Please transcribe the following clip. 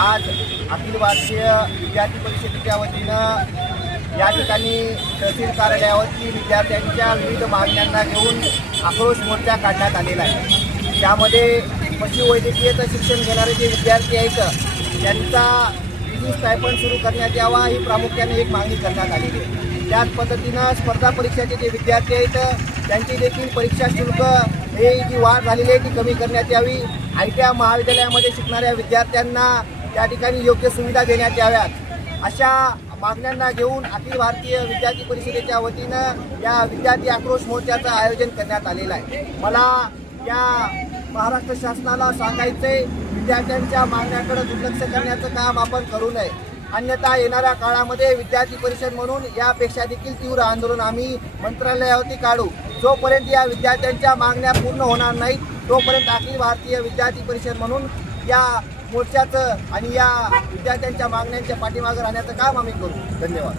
आज अखिल भारतीय विद्यार्थी परिषदेच्या वतीनं या ठिकाणी तहसील कार्यालयावरती विद्यार्थ्यांच्या विविध मागण्यांना घेऊन आक्रोश मोर्चा काढण्यात आलेला आहे। त्यामध्ये पशुवैद्यकीयचं शिक्षण घेणारे जे विद्यार्थी आहेत त्यांचा फीस स्टायपंड सुरू करण्यात यावा ही प्रामुख्याने एक मागणी करण्यात आलेली आहे। त्याच पद्धतीनं स्पर्धा परीक्षाचे जे विद्यार्थी आहेत त्यांची देखील परीक्षा शुल्क हे जी वाढ झालेली आहे ती कमी करण्यात यावी। ITI महाविद्यालयामध्ये शिकणाऱ्या विद्यार्थ्यांना त्या ठिकाणी योग्य सुविधा देण्यात याव्यात। अशा मागण्यांना घेऊन अखिल भारतीय विद्यार्थी परिषदेच्या वतीनं या विद्यार्थी आक्रोश मोर्चाचं आयोजन करण्यात आलेलं आहे। मला या महाराष्ट्र शासनाला सांगायचे, विद्यार्थ्यांच्या मागण्याकडे दुर्लक्ष करण्याचं काम आपण करू नये, अन्यथा येणाऱ्या काळामध्ये विद्यार्थी परिषद म्हणून यापेक्षा देखील तीव्र आंदोलन आम्ही मंत्रालयावरती काढू। जोपर्यंत या विद्यार्थ्यांच्या मागण्या पूर्ण होणार नाहीत तोपर्यंत अखिल भारतीय विद्यार्थी परिषद म्हणून या मोर्चाचं आणि या विद्यार्थ्यांच्या मागण्यांच्या पाठीमागे राहण्याचं काम आम्ही करू। धन्यवाद।